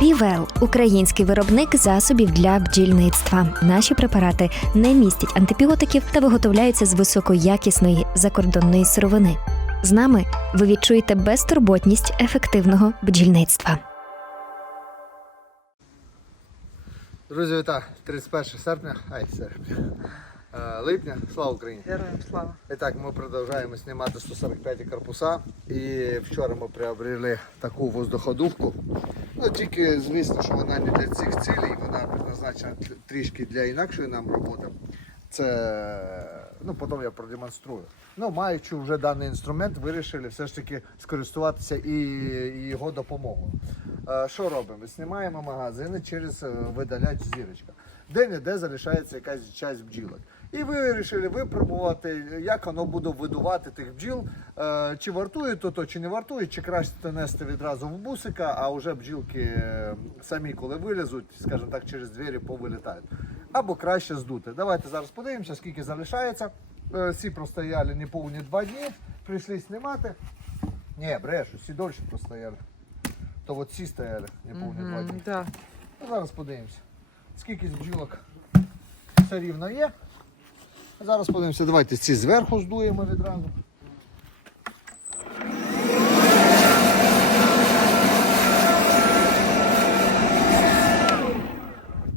Півел український виробник засобів для бджільництва. Наші препарати не містять антибіотиків та виготовляються з високоякісної закордонної сировини. З нами ви відчуєте безтурботність ефективного бджільництва. Друзі, вітаю! 31 серпня, ай, серпня, липня, слава Україні! Героям слава. І так, ми продовжуємо знімати 145 корпуса. І вчора ми приобрели таку воздуходувку. Ну, тільки, звісно, що вона не для цих цілей, вона предназначена тр- трішки для інакшої нам роботи. Це, ну, потім я продемонструю. Ну, маючи вже даний інструмент, вирішили все ж таки скористуватися і, і його допомогою. Е, Що робимо? Знімаємо магазини через е, видаляч зірочка. Де-не-де залишається якась часть бджілок. І ви вирішили випробувати, як воно буде видувати тих бджіл, е, чи вартує то, то чи не вартує, чи краще то нести відразу в бусика, а вже бджілки е, самі, коли вилізуть, скажімо так, через двері повилітають. Або краще здути. Давайте зараз подивимося, скільки залишається. Е, Всі простояли неповні два дні, прийшли знімати. Ні, брешу, всі дольше простояли. То от ці стояли неповні два дні. Да. Ну, Зараз подивимося. Скільки бджілок все рівно є. Зараз подивимося, давайте ці зверху здуємо відразу.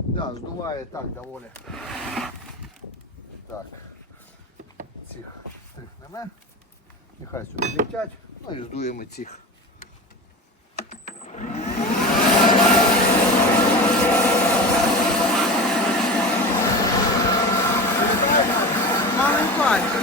Да, здуває так доволі. Так. Цих стрихнемо. Нехай сюди летять. Ну і здуємо цих. Маленько.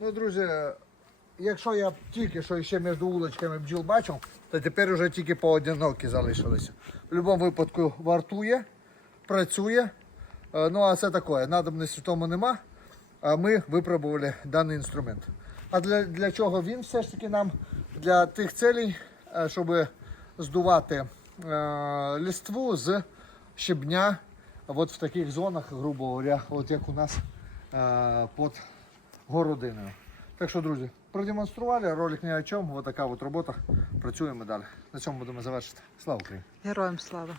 Ну, друзі, якщо я тільки що ще між вуличками бджіл бачив, то тепер вже тільки поодинокі залишилися. В будь-якому випадку вартує, працює. Е, Ну а це таке, надобності в тому нема. Ми випробували даний інструмент. А для, для чого він все ж таки нам? Для тих целей, е, щоб здувати е, листву з щебня от в таких зонах, грубо говоря, от як у нас е, під городиною. Так що, друзі, продемонстрували, ролик ні о чому, ось така от робота. Працюємо далі. На цьому будемо завершити. Слава Україні! Героям слава.